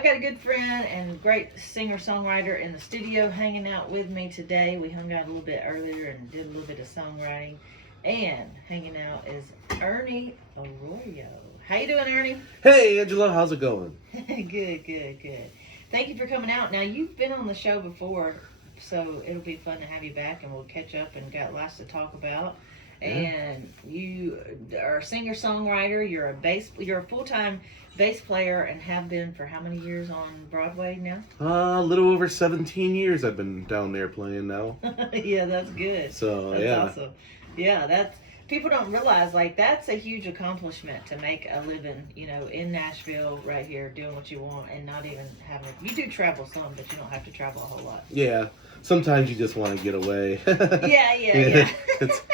I got a good friend and great singer-songwriter in the studio hanging out with me today. We hung out a little bit earlier and did a little bit of songwriting. And hanging out is Ernie Arroyo. How you doing, Ernie? Hey, Angela, how's it going? Good. Thank you for coming out. Now, you've been on the show before, so it'll be fun to have you back, and we'll catch up and got lots to talk about. Yeah. And you are a singer-songwriter. You're a full-time bass player and have been for how many years on Broadway now? A little over 17 years I've been down there playing now. Yeah, that's good. So, that's yeah. Awesome. Yeah, that's... People don't realize, like, that's a huge accomplishment to make a living, in Nashville right here, doing what you want and not even having it. You do travel some, but you don't have to travel a whole lot. Yeah, sometimes you just want to get away. Yeah.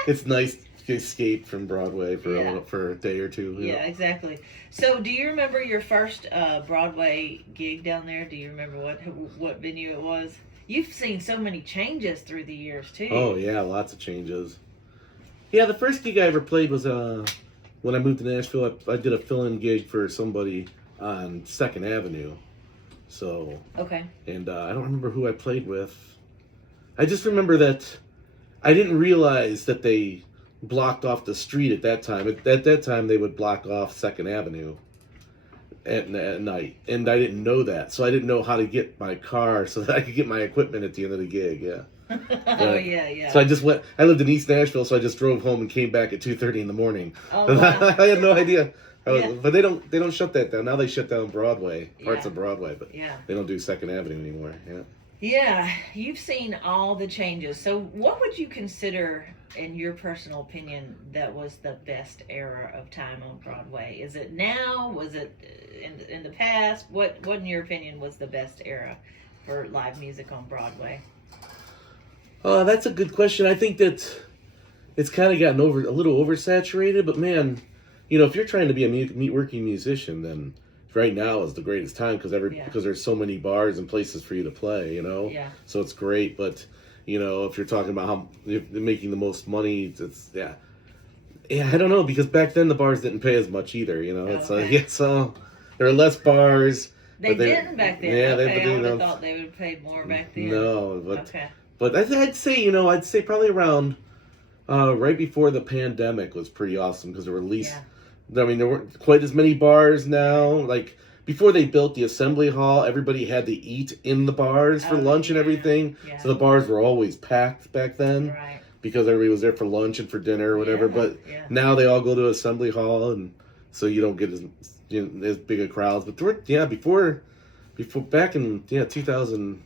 It's nice to escape from Broadway for a day or two. Yeah, exactly. So, do you remember your first Broadway gig down there? Do you remember what venue it was? You've seen so many changes through the years, too. Oh, yeah, lots of changes. Yeah, the first gig I ever played was when I moved to Nashville. I did a fill-in gig for somebody on 2nd Avenue. So, okay. And I don't remember who I played with. I just remember that I didn't realize that they blocked off the street at that time. At that time, they would block off 2nd Avenue at night, and I didn't know that. So I didn't know how to get my car so that I could get my equipment at the end of the gig, yeah. Oh, yeah. So I lived in East Nashville, so I just drove home and came back at 2:30 in the morning. Oh, wow. I had no idea. Yeah. But they don't shut that down. Now they shut down Broadway, parts Yeah. of Broadway, but they don't do 2nd Avenue anymore. Yeah. Yeah, you've seen all the changes. So what would you consider, in your personal opinion, that was the best era of time on Broadway? Is it now? Was it in the past? What in your opinion was the best era for live music on Broadway? That's a good question. I think that it's kind of gotten a little oversaturated, but man, if you're trying to be a working musician, then right now is the greatest time because there's so many bars and places for you to play, Yeah. So it's great, but if you're talking about how you're making the most money, it's I don't know, because back then the bars didn't pay as much either, so there are less bars. They didn't back then. Yeah, okay, I would have thought they would have paid more back then. No, okay. But I'd say probably around right before the pandemic was pretty awesome because there were at least, there weren't quite as many bars now. Like before they built the Assembly Hall, everybody had to eat in the bars for lunch and everything. Yeah. So the bars were always packed back then because everybody was there for lunch and for dinner or whatever. But now they all go to Assembly Hall, and so you don't get as big a crowds. But before back in 2008,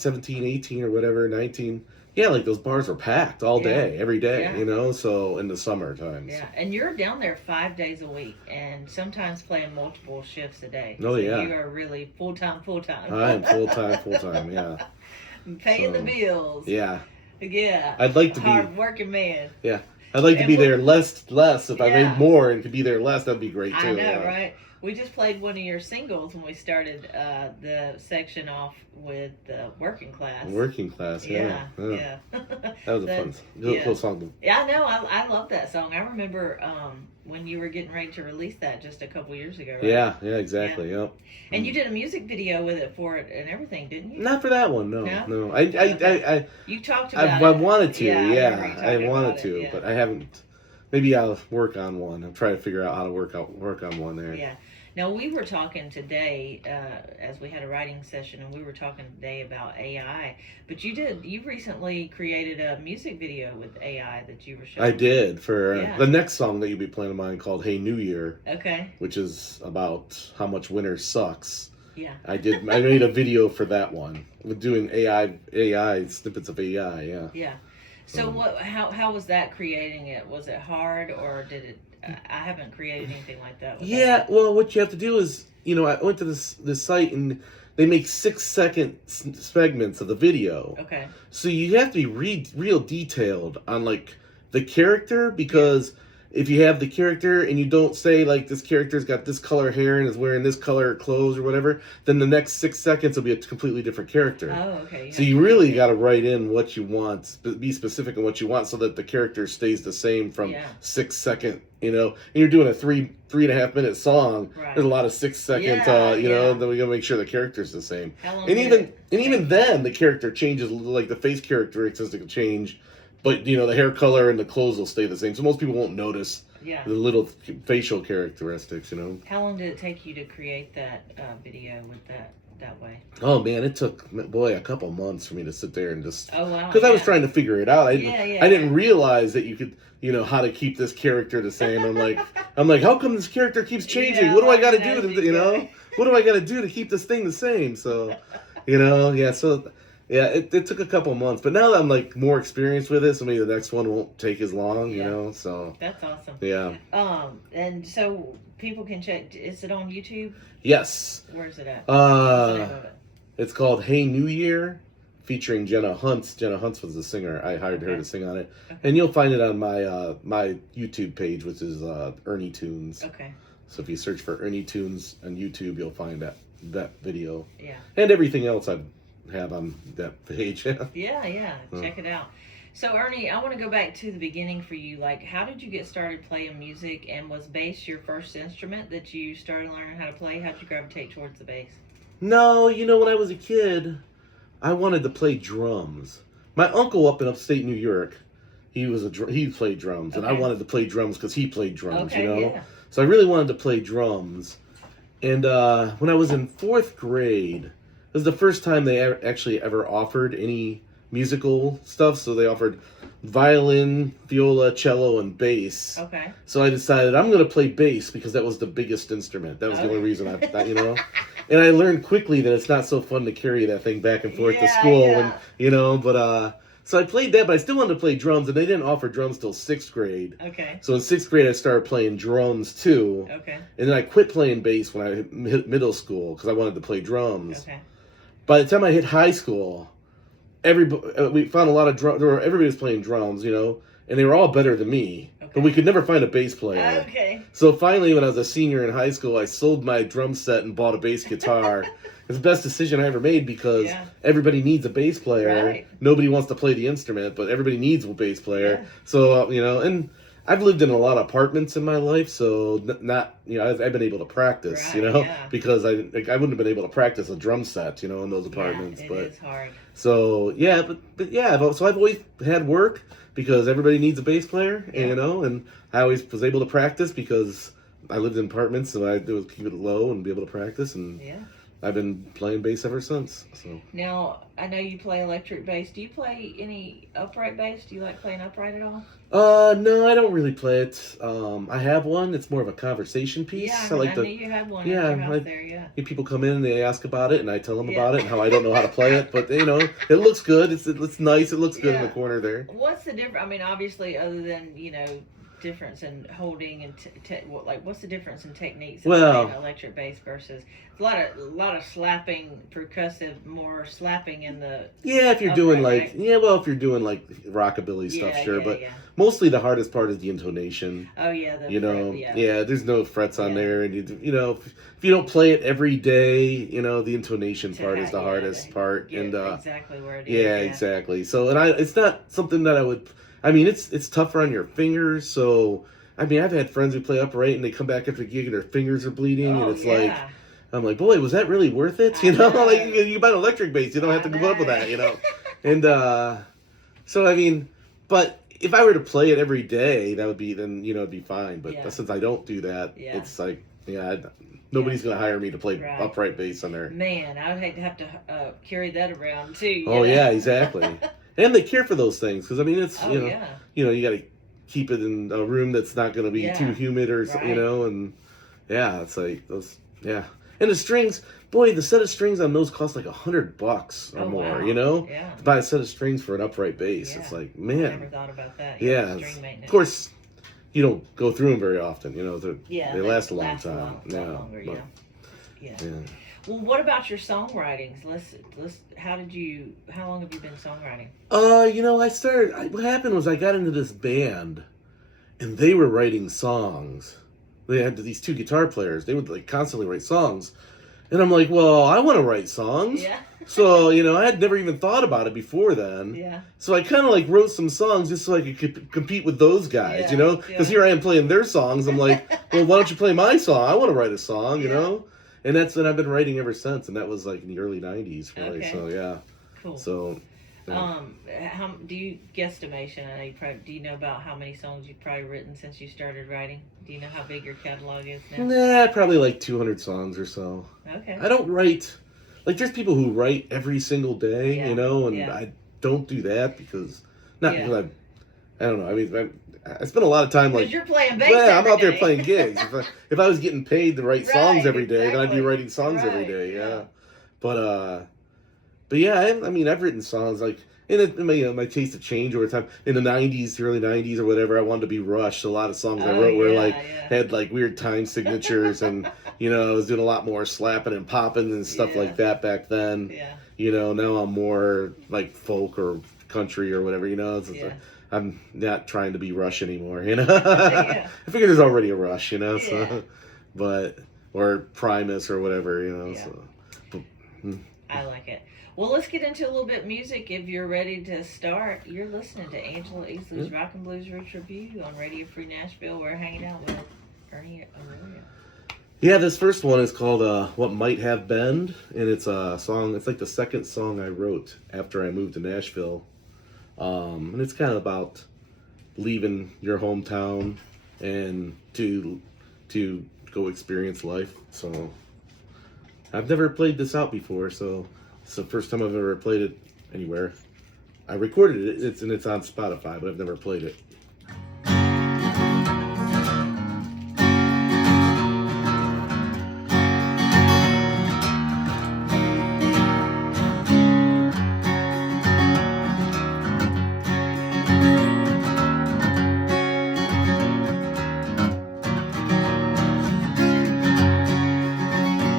17, 18 or whatever, 19. Yeah, like those bars were packed all day, every day, so in the summer times. Yeah, and you're down there 5 days a week and sometimes playing multiple shifts a day. Oh, so yeah. You are really full-time. I am full-time, yeah. Paying the bills. Yeah. Yeah. I'd like to be... Hard-working man. Yeah. I'd like to be there less. If I made more and could be there less, that'd be great, too. I know, right? We just played one of your singles when we started the section off with Working Class. Working Class, yeah. That was a cool song. Yeah, I know. I love that song. I remember when you were getting ready to release that just a couple years ago, right? Yeah, exactly, yep. And you did a music video with it for it and everything, didn't you? Not for that one, no. You talked about it. I wanted to, I wanted to, but I haven't. Maybe I'll work on one. I'm trying to figure out how to work on one there. Yeah. Now, we were talking today, as we had a writing session, and we were talking today about AI. But you recently created a music video with AI that you were showing. I did, for the next song that you'll be playing of mine called Hey New Year. Okay. Which is about how much winter sucks. Yeah. I made a video for that one. We're doing AI, snippets of AI, yeah. Yeah. So how was that creating it? Was it hard, or did it... I haven't created anything like that. Well, what you have to do is, I went to this site and they make 6-second segments of the video. Okay. So you have to be real detailed on like the character because if you have the character and you don't say like this character's got this color hair and is wearing this color clothes or whatever, then the next 6 seconds will be a completely different character. Oh, okay. So you really got to write in what you want, be specific on what you want, so that the character stays the same from 6 second. You know, and you're doing a 3.5 minute song. Right. There's a lot of 6 second. You know, then we gotta make sure the character's the same. How long And even then, the character changes. Like the face characteristics will change, but you know the hair color and the clothes will stay the same. So most people won't notice the little facial characteristics. You know. How long did it take you to create that video with that way? Oh man, it took a couple months for me to sit there and just. Oh wow. Because I was trying to figure it out. I didn't realize that you could. You know how to keep this character the same. I'm like, how come this character keeps changing? Yeah, what do I got to do to, what do I got to do to keep this thing the same? So, it took a couple months, but now that I'm like more experienced with it, so maybe the next one won't take as long, you know. So that's awesome. Yeah. And so people can check. Is it on YouTube? Yes. Where's it at? What's the name of it? It's called Hey New Year, featuring Jenna Huntz. Jenna Huntz was the singer. I hired her to sing on it. Okay. And you'll find it on my YouTube page, which is Ernie Tunes. Okay. So if you search for Ernie Tunes on YouTube, you'll find that video. Yeah. And everything else I have on that page. Yeah. Check it out. So Ernie, I want to go back to the beginning for you. Like, how did you get started playing music, and was bass your first instrument that you started learning how to play? How did you gravitate towards the bass? No, when I was a kid, I wanted to play drums. My uncle up in upstate New York, he played drums, and I wanted to play drums because he played drums, Yeah. So I really wanted to play drums. And when I was in 4th grade, it was the first time they actually ever offered any musical stuff. So they offered violin, viola, cello, and bass. Okay. So I decided I'm going to play bass because that was the biggest instrument. That was the only reason I thought, And I learned quickly that it's not so fun to carry that thing back and forth to school, and so I played that, but I still wanted to play drums, and they didn't offer drums till 6th grade. Okay. So in 6th grade, I started playing drums too. Okay. And then I quit playing bass when I hit middle school because I wanted to play drums. Okay. By the time I hit high school, we found a lot of everybody was playing drums, and they were all better than me. Okay. But we could never find a bass player. Okay. So finally, when I was a senior in high school, I sold my drum set and bought a bass guitar. It's the best decision I ever made because everybody needs a bass player. Right. Nobody wants to play the instrument, but everybody needs a bass player. Yeah. So, and I've lived in a lot of apartments in my life, so I've been able to practice, because I wouldn't have been able to practice a drum set, in those apartments. It is hard. So, so I've always had work because everybody needs a bass player, and I always was able to practice because I lived in apartments, so I would keep it low and be able to practice, and I've been playing bass ever since. So now, I know you play electric bass. Do you play any upright bass? Do you like playing upright at all? No, I don't really play it. I have one. It's more of a conversation piece. Yeah, I knew you had one. Yeah, in your house there. People come in and they ask about it, and I tell them about it and how I don't know how to play it. But it looks good. It's nice. It looks good in the corner there. What's the difference? I mean, obviously, other than difference in holding and what's the difference in techniques of playing electric bass versus a lot of slapping, percussive, more slapping in the if you're doing if you're doing like rockabilly stuff, sure, but mostly the hardest part is the intonation. Oh yeah, there's no frets on there, and if you don't play it every day, the intonation part is the hardest part, and exactly where it is. Yeah, exactly. So it's not something that I would. I mean, it's tougher on your fingers, so, I've had friends who play upright, and they come back after a gig, and their fingers are bleeding, and it's like, I'm like, boy, was that really worth it? You buy an electric bass, you don't have to go up with that, And, but if I were to play it every day, that would be, then, it'd be fine, but since I don't do that, it's like, nobody's going to hire me to play upright bass on there. Man, I would hate to have to carry that around, too. Oh, yeah, exactly. And they care for those things because it's you got to keep it in a room that's not going to be too humid or and it's like those and the strings, boy, the set of strings on those cost like $100 or more, to buy a set of strings for an upright bass. It's like, man, I never thought about that. String maintenance. Of course, you don't go through them very often. They last a long time. Longer, yeah. Well, what about your songwriting? How long have you been songwriting? What happened was I got into this band, and they were writing songs. They had these two guitar players. They would like constantly write songs. And I'm like, well, I want to write songs. Yeah. So, I had never even thought about it before then. Yeah. So I kind of like wrote some songs just so I could compete with those guys, Because here I am playing their songs. I'm like, well, why don't you play my song? I want to write a song, you know? And that's what I've been writing ever since. And that was like in the early 90s, really. Okay. So, yeah. Cool. So, how do you guesstimation? I know do you know about how many songs you've probably written since you started writing? Do you know how big your catalog is now? Nah, probably like 200 songs or so. Okay. I don't write, like there's people who write every single day, and I don't do that because, because I don't know, I mean, I spend a lot of time like, because you're playing bass I'm every out there day. playing gigs. If I was getting paid to write songs every day, then I'd be exactly. writing songs every Right, day, yeah. But yeah, I mean, I've written songs like, and my taste had changed over time. In the 90s, the early 90s or whatever, I wanted to be Rush. A lot of songs I wrote were had like weird time signatures, and I was doing a lot more slapping and popping and stuff like that back then. Yeah. Now I'm more like folk or country or whatever. I'm not trying to be Rush anymore. I figure there's already a Rush. So, or Primus or whatever. So. I like it. Well, let's get into a little bit of music. If you're ready to start, you're listening to Angela Easley's Rock and Blues Roots Review on Radio Free Nashville. We're hanging out with Ernie Aurelia. Yeah, this first one is called What Might Have Been, and it's a song, it's like the second song I wrote after I moved to Nashville. And it's kind of about leaving your hometown and to go experience life. So I've never played this out before, so it's the first time I've ever played it anywhere. I recorded it, it's on Spotify, but I've never played it.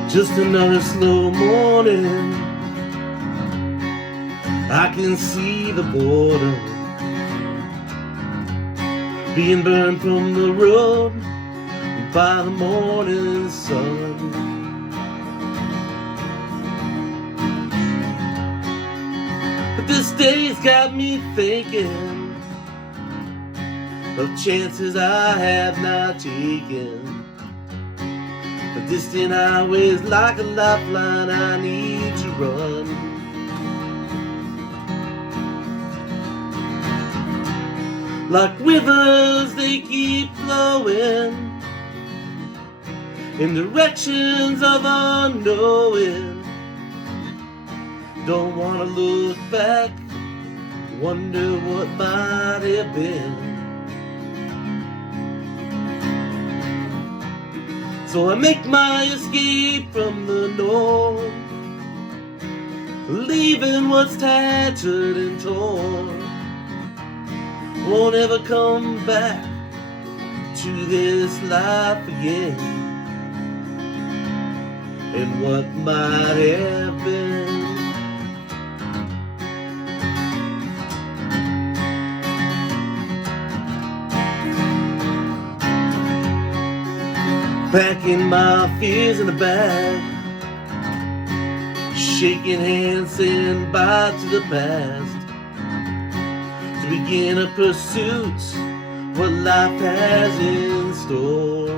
Just another slow morning, I can see the border being burned from the road by the morning sun. But this day's got me thinking of chances I have not taken. The distant highways like a lifeline I need to run. Like rivers they keep flowing in directions of unknowing. Don't wanna look back, wonder what might have been. So I make my escape from the norm, leaving what's tattered and torn. Won't ever come back to this life again. And what might have been. Packing my fears in a bag, shaking hands, saying bye to the past, to begin a pursuit, what life has in store.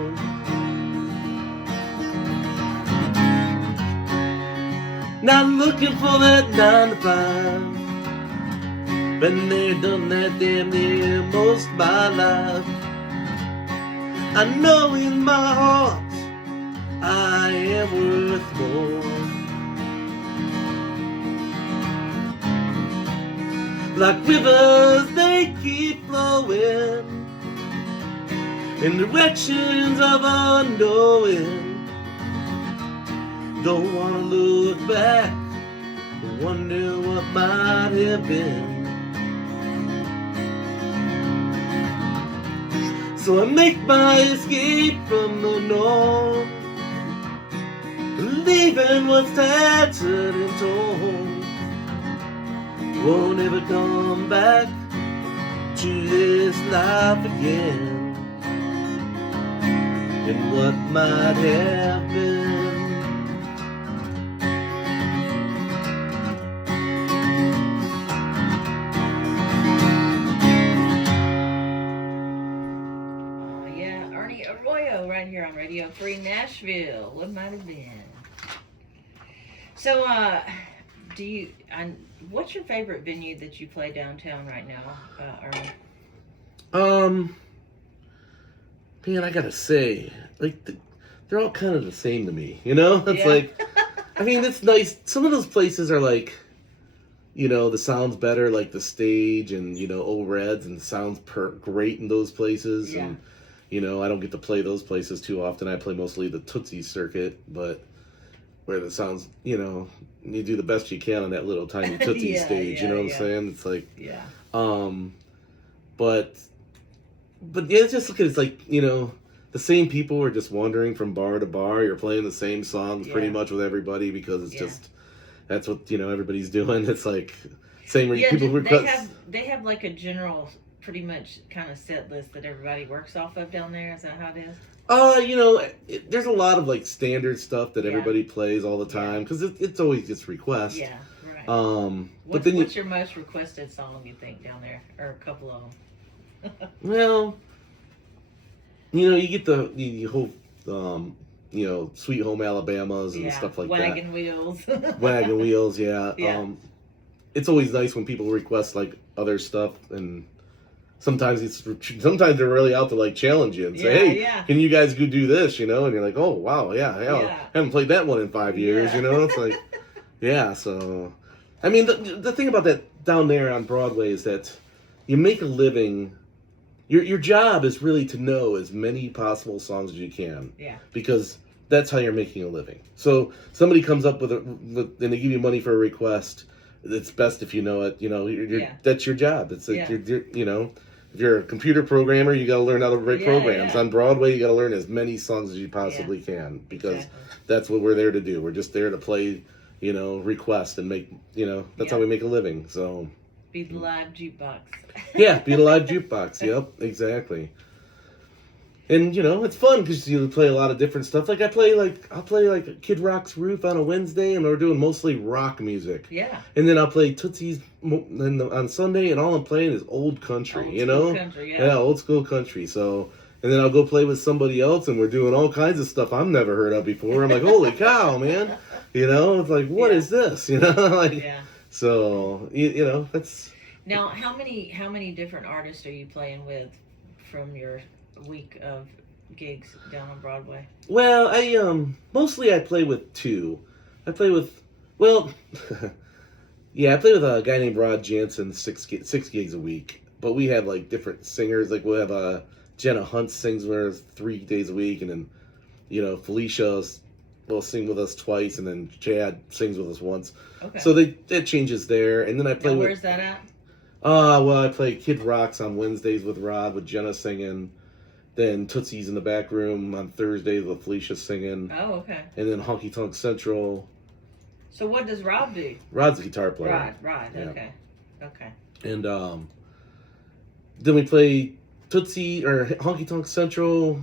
Not looking for that 9 to 5, been there, done that damn near most of my life. I know in my heart I am worth more. Like rivers they keep flowing in directions of unknowing. Don't wanna look back, wonder what might have been. So I make my escape from the norm, leaving what's tattered and torn. Won't ever come back to this life again. and what might have been. Right here on Radio Free Nashville. What might have been. So, what's your favorite venue that you play downtown right now, Ernie? Man, I gotta say, like, they're all kind of the same to me, you know? It's like, I mean, it's nice. Some of those places are like, you know, the sound's better, like the Stage and, you know, Old Reds, and the sound's great in those places. Yeah. And, you know, I don't get to play those places too often. I play mostly the Tootsie circuit, but where the sounds, you know, you do the best you can on that little tiny Tootsie stage. You know what I'm saying? It's like, but yeah, it's just it's like, you know, the same people are just wandering from bar to bar. You're playing the same songs pretty much with everybody because it's just that's what, you know, everybody's doing. It's like same people request. They have like a general, pretty much kind of set list that everybody works off of down there. Is that how it is? You know, there's a lot of like standard stuff that everybody plays all the time because it's always just requests. Yeah, right. What's your most requested song you think down there, or a couple of them? Well, you know, you get the whole, you know, Sweet Home Alabamas and stuff like Wagon Wheels. Wagon Wheels, yeah. It's always nice when people request like other stuff, and sometimes they're really out to like challenge you and say, hey, can you guys go do this, you know? And you're like, oh, wow, I haven't played that one in 5 years, you know? It's like, so, I mean, the thing about that down there on Broadway is that you make a living. Your job is really to know as many possible songs as you can. Yeah. Because that's how you're making a living. So somebody comes up with and they give you money for a request. It's best if you know it. You know, that's your job. It's like you know, if you're a computer programmer, you got to learn how to write programs. On Broadway, you got to learn as many songs as you possibly can because that's what we're there to do. We're just there to play, you know, request and make, you know, that's how we make a living. So. Be the live jukebox. Be the live jukebox. Yep, exactly. And you know, it's fun because you play a lot of different stuff. Like I'll play like Kid Rock's Roof on a Wednesday, and we're doing mostly rock music. Yeah. And then I'll play Tootsie's on Sunday, and all I'm playing is old country. Old country, old school country. So, and then I'll go play with somebody else, and we're doing all kinds of stuff I've never heard of before. I'm like, holy cow, man! You know, it's like, what is this? You know, like. Yeah. So you know that's. Now, how many different artists are you playing with from your week of gigs down on Broadway? Well, I mostly I play with two. I play with I play with a guy named Rod Jansen, six gigs a week. But we have like different singers. Like we'll have Jenna Hunt sings with us 3 days a week, and then you know Felicia will sing with us twice, and then Chad sings with us once. Okay. So that changes there, and then I play. Where's that at? Well, I play Kid Rocks on Wednesdays with Rod, with Jenna singing. Then Tootsie's in the back room on Thursdays with Felicia singing. Oh, okay. And then Honky Tonk Central. So what does Rod do? Rod's a guitar player. Rod. Okay. And then we play Tootsie or Honky Tonk Central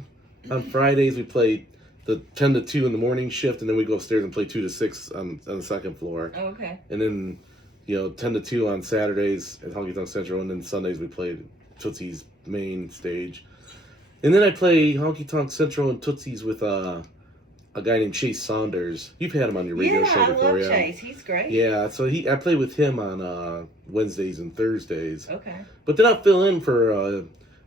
on Fridays. We play the 10 to 2 in the morning shift, and then we go upstairs and play 2 to 6 on the second floor. Oh, okay. And then, you know, 10 to 2 on Saturdays at Honky Tonk Central, and then Sundays we play Tootsie's main stage. And then I play Honky Tonk Central and Tootsie's with a guy named Chase Saunders. You've had him on your radio show before. I love Chase. He's great. Yeah, so I play with him on Wednesdays and Thursdays. Okay. But then I'll fill in for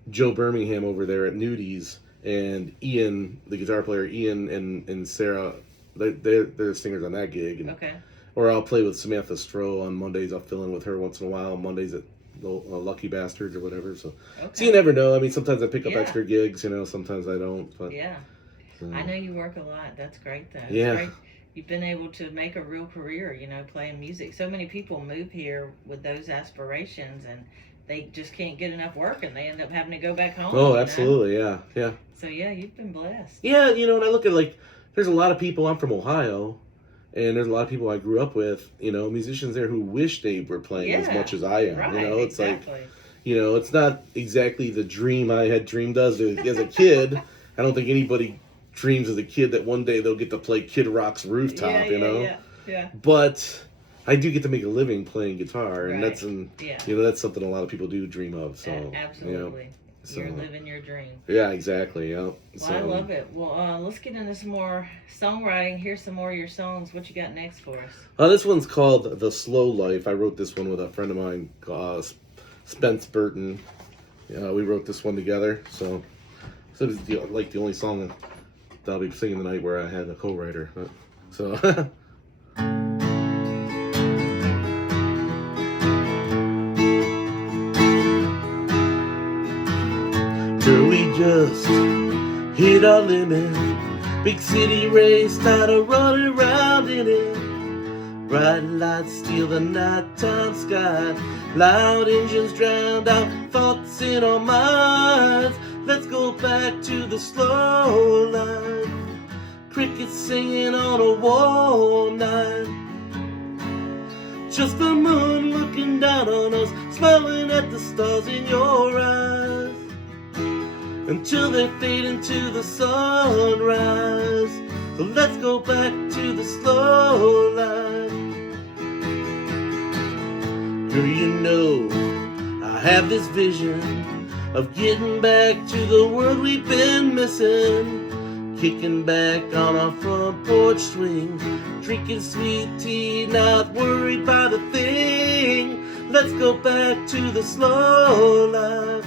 Joe Birmingham over there at Nudies. And Ian, the guitar player, Ian and Sarah, they're singers on that gig. And, okay. Or I'll play with Samantha Stroh on Mondays. I'll fill in with her once in a while. Mondays at Lucky Bastards or whatever. So you never know. I mean, sometimes I pick up extra gigs, you know, sometimes I don't. But, so. I know you work a lot. That's great, though. Yeah. Great. You've been able to make a real career, you know, playing music. So many people move here with those aspirations, and they just can't get enough work, and they end up having to go back home. Oh, absolutely, yeah. So, you've been blessed. Yeah, you know, and I look at, like, there's a lot of people, I'm from Ohio, and there's a lot of people I grew up with, you know, musicians there who wish they were playing as much as I am. Right, you know, it's exactly. like, you know, it's not exactly the dream I had dreamed of as a kid. I don't think anybody dreams as a kid that one day they'll get to play Kid Rock's Rooftop, you know? Yeah. But I do get to make a living playing guitar, and Right. that's you Yeah. know, that's something a lot of people do dream of. So Absolutely. You know, so, You're living your dream. yeah, exactly. Yeah. Well, So, I love it. Well, let's get into some more songwriting. Here's some more of your songs. What you got next for us? This one's called The Slow Life. I wrote this one with a friend of mine, Spence Burton. We wrote this one together. So it's the only song that I'll be singing tonight where I had a co-writer. So. Girl, we just hit our limit. Big city race, started running around in it. Bright lights steal the nighttime sky. Loud engines drowned out thoughts in our minds. Let's go back to the slow life. Crickets singing on a warm night. Just the moon looking down on us, smiling at the stars in your eyes. Until they fade into the sunrise. So let's go back to the slow life. Girl, you know I have this vision of getting back to the world we've been missing. Kicking back on our front porch swing, drinking sweet tea, not worried by a thing. Let's go back to the slow life.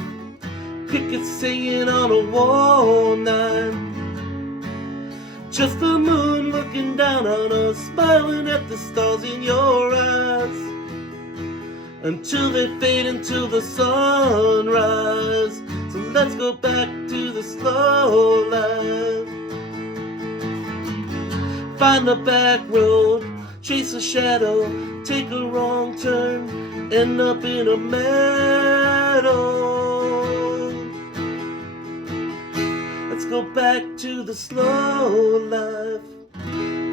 Crickets singing on a warm night. Just the moon looking down on us, smiling at the stars in your eyes. Until they fade into the sunrise. So let's go back to the slow life. Find the back road, chase a shadow, take a wrong turn, end up in a meadow. Let's go back to the slow life.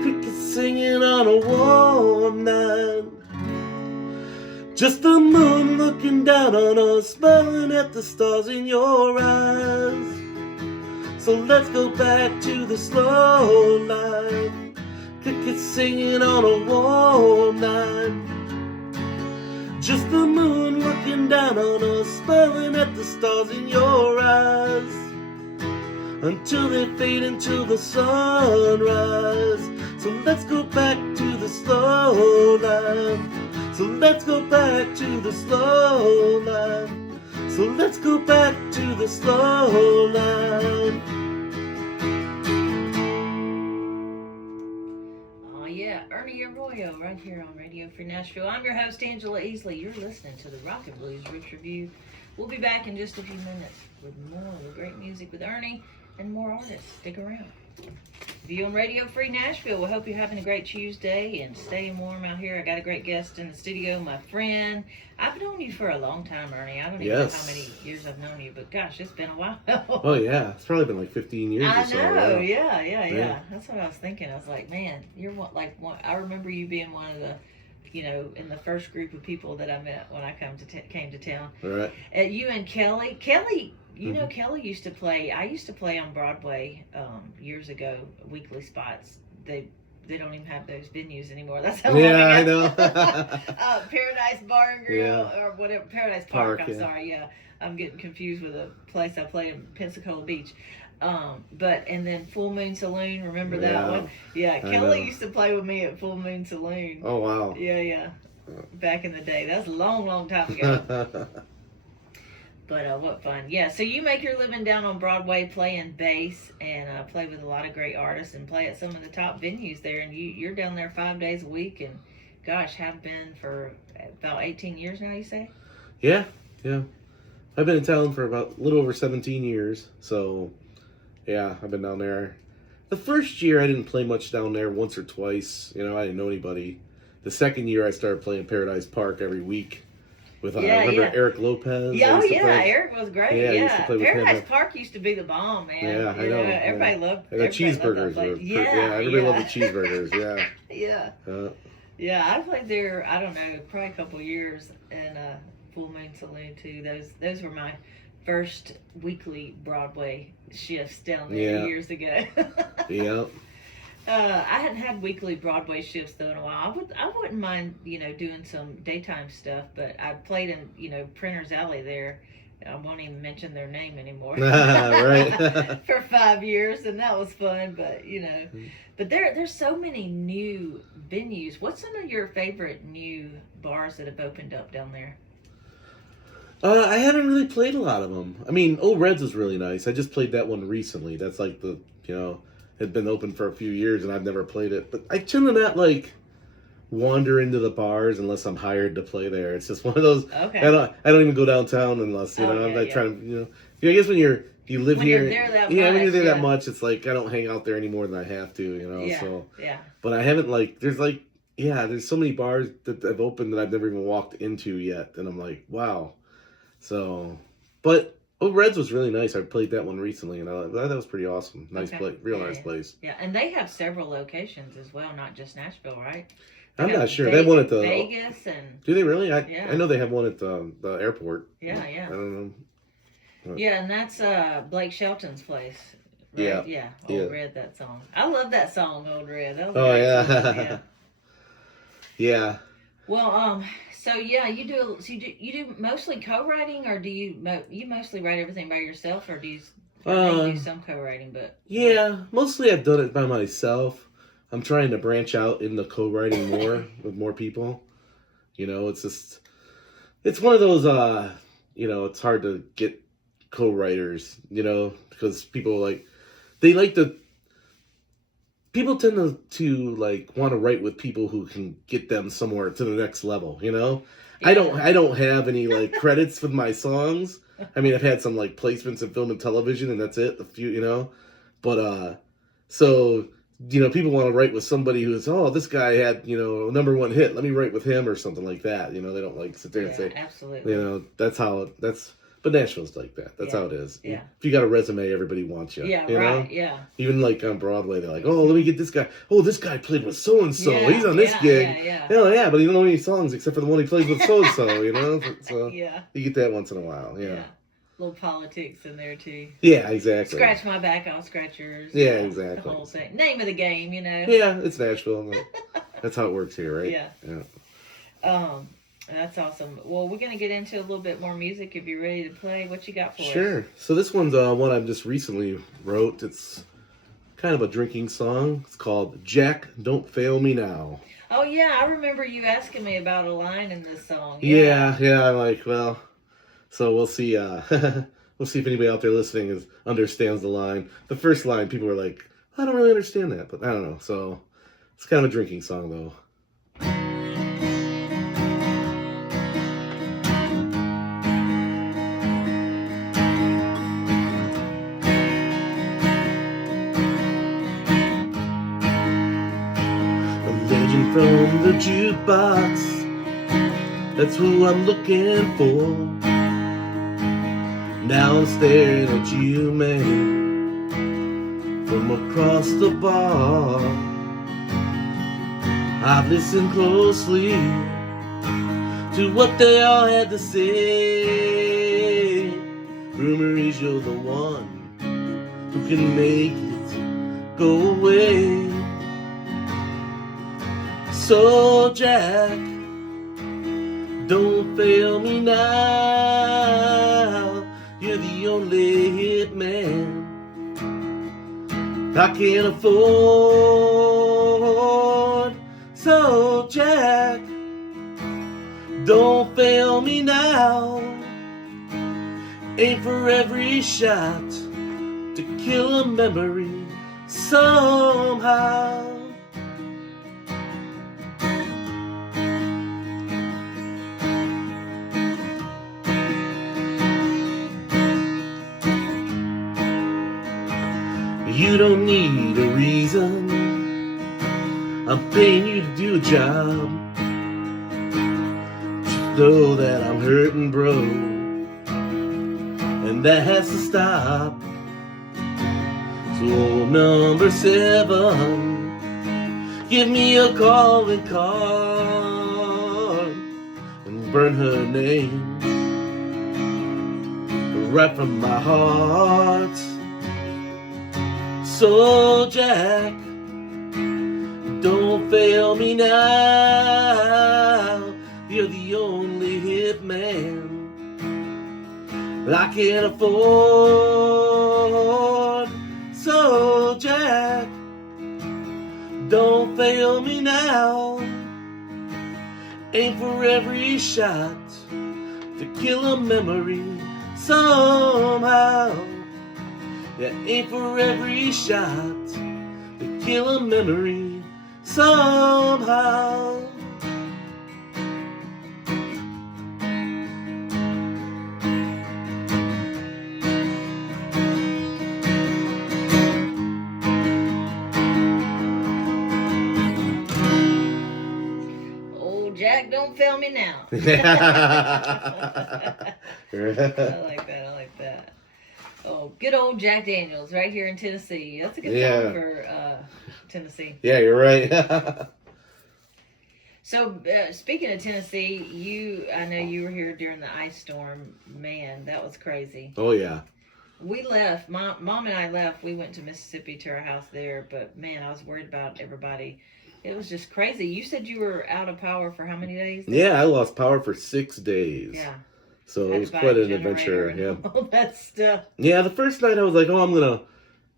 Crickets singing on a warm night. Just the moon looking down on us, smiling at the stars in your eyes. So let's go back to the slow life. Crickets singing on a warm night. Just the moon looking down on us, smiling at the stars in your eyes. Until they fade into the sunrise. So let's go back to the slow life. So let's go back to the slow life. So let's go back to the slow life. Oh yeah, Ernie Arroyo right here on Radio Free Nashville. I'm your host, Angela Easley. You're listening to the Rock and Blues Roots Review. We'll be back in just a few minutes with more of the great music with Ernie and more artists. Stick around. View on Radio Free Nashville. We hope you're having a great Tuesday and staying warm out here. I got a great guest in the studio, my friend. I've known you for a long time, Ernie. I don't even know how many years I've known you, but gosh, it's been a while. Oh yeah, it's probably been like 15 years I or so. know, yeah. That's what I was thinking. I was like, man, you're one. I remember you being one of the, in the first group of people that I met when I came to town. All right. You and Kelly. Kelly, know, Kelly used to play. I used to play on Broadway years ago, weekly spots. They don't even have those venues anymore. That's how long I know. Paradise Bar and Grill or whatever. Paradise Park. I'm yeah. sorry. Yeah, I'm getting confused with a place I played in Pensacola Beach. And then Full Moon Saloon. Remember that one? Yeah, Kelly used to play with me at Full Moon Saloon. Oh wow. Yeah. Back in the day. That was a long, long time ago. But what fun. Yeah, so you make your living down on Broadway playing bass and play with a lot of great artists and play at some of the top venues there. And you're down there 5 days a week and, gosh, have been for about 18 years now, you say? Yeah. I've been in town for about a little over 17 years. So, yeah, I've been down there. The first year I didn't play much down there, once or twice. I didn't know anybody. The second year I started playing Paradise Park every week. With remember Eric Lopez? Eric was great. Yeah, I used to play with Paradise him. Park used to be the bomb, man. Yeah, I know. Everybody loved. And the cheeseburgers were. Everybody loved the cheeseburgers. Yeah. Yeah. I played there. I don't know, probably a couple of years in Full Moon Saloon too. Those were my first weekly Broadway shifts down there years ago. Yeah. I hadn't had weekly Broadway shifts though in a while. I wouldn't mind, doing some daytime stuff, but I played in, Printer's Alley there. I won't even mention their name anymore. Right. For 5 years, and that was fun. But but there's so many new venues. What's some of your favorite new bars that have opened up down there? I haven't really played a lot of them. I mean, Old Reds is really nice. I just played that one recently. That's like had been open for a few years, and I've never played it. But I tend to not wander into the bars unless I'm hired to play there. It's just one of those. Okay. I don't even go downtown unless I'm not trying to. I guess when you live when here, you're there that when you're there much, that much, it's like I don't hang out there any more than I have to. Yeah. So yeah. But I haven't there's so many bars that have opened that I've never even walked into yet, and I'm like, wow. So, but Old Reds was really nice. I played that one recently, and I thought that was pretty awesome. Nice place, real nice place. Yeah, and they have several locations as well, not just Nashville, right? I'm not sure. They have one at the Vegas and. Do they really? I know they have one at the airport. Yeah. I don't know. Yeah, and that's Blake Shelton's place. Right? Yeah. Old Red, that song. I love that song, Old Red. That was yeah. Yeah. Well, so yeah, you do mostly co-writing, or do you mostly write everything by yourself, or do you do some co-writing? But yeah, mostly I've done it by myself. I'm trying to branch out into co-writing more with more people. It's one of those. It's hard to get co-writers. Because people people tend to want to write with people who can get them somewhere to the next level. Yeah. I don't have any credits with my songs. I mean, I've had some placements in film and television, and that's it. A few, but so people want to write with somebody who's this guy had a #1 hit. Let me write with him or something like that. They don't sit there and say absolutely. That's. But Nashville's like that. That's how it is. Yeah. If you got a resume, everybody wants you. Yeah, you right. know? Yeah. Even on Broadway, they're like, "Oh, let me get this guy. Oh, this guy played with so and so. He's on this gig. Yeah. Hell yeah, but he don't know any songs except for the one he plays with so and so. So yeah. You get that once in a while. Yeah. Little politics in there too. Yeah, exactly. Scratch my back, I'll scratch yours. Yeah, exactly. The whole thing. Name of the game, Yeah, it's Nashville. That's how it works here, right? Yeah. That's awesome. Well, we're going to get into a little bit more music if you're ready to play. What you got for us? Sure. So this one's one I just recently wrote. It's kind of a drinking song. It's called Jack, Don't Fail Me Now. Oh, yeah. I remember you asking me about a line in this song. Yeah. I'm so we'll see. We'll see if anybody out there listening understands the line. The first line, people were like, I don't really understand that, but I don't know. So it's kind of a drinking song, though. From the jukebox, that's who I'm looking for. Now I'm staring at you, man, from across the bar. I've listened closely to what they all had to say. Rumor is you're the one who can make it go away. So Jack, don't fail me now. You're the only hit man I can't afford. So Jack, don't fail me now. Aim for every shot to kill a memory somehow. You don't need a reason. I'm paying you to do a job. Just know that I'm hurting, bro, and that has to stop. So number 7, give me a calling card and burn her name right from my heart. So Jack, don't fail me now. You're the only hit man I can afford. So Jack, don't fail me now. Aim for every shot to kill a memory somehow. Yeah, aim for every shot to kill a memory somehow. Jack, don't fail me now. I like that. Oh, good old Jack Daniels right here in Tennessee. That's a good song for Tennessee. Yeah, you're right. So, speaking of Tennessee, I know you were here during the ice storm. Man, that was crazy. Oh, yeah. We left. Mom and I left. We went to Mississippi to our house there. But, man, I was worried about everybody. It was just crazy. You said you were out of power for how many days? Yeah, I lost power for 6 days. Yeah. So it was quite an adventure. Yeah. All that stuff. Yeah, the first night I was like, oh, I'm going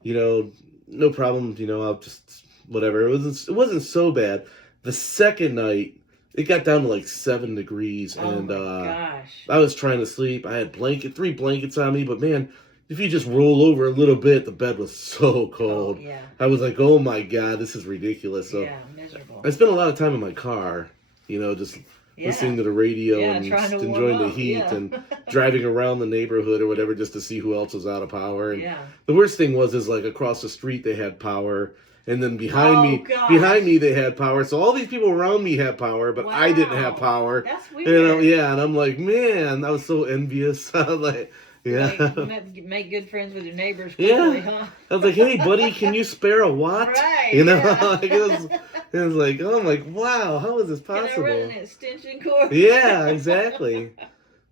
to, no problem. I'll just, whatever. It wasn't so bad. The second night, it got down to like 7 degrees. Oh, and my gosh. I was trying to sleep. I had 3 blankets on me. But, man, if you just roll over a little bit, the bed was so cold. Oh, yeah. I was like, oh, my God, this is ridiculous. So yeah, miserable. I spent a lot of time in my car, just listening to the radio and just enjoying the heat and driving around the neighborhood or whatever just to see who else was out of power. And the worst thing was like across the street they had power, and then behind me they had power. So all these people around me had power, but I didn't have power. That's weird. And I'm like, man, I was so envious. I was like, make good friends with your neighbors quickly, huh? I was like, hey, buddy, can you spare a watt? Right. It was like, oh, I'm like, wow, how is this possible? Can I run an extension cord? Yeah, exactly.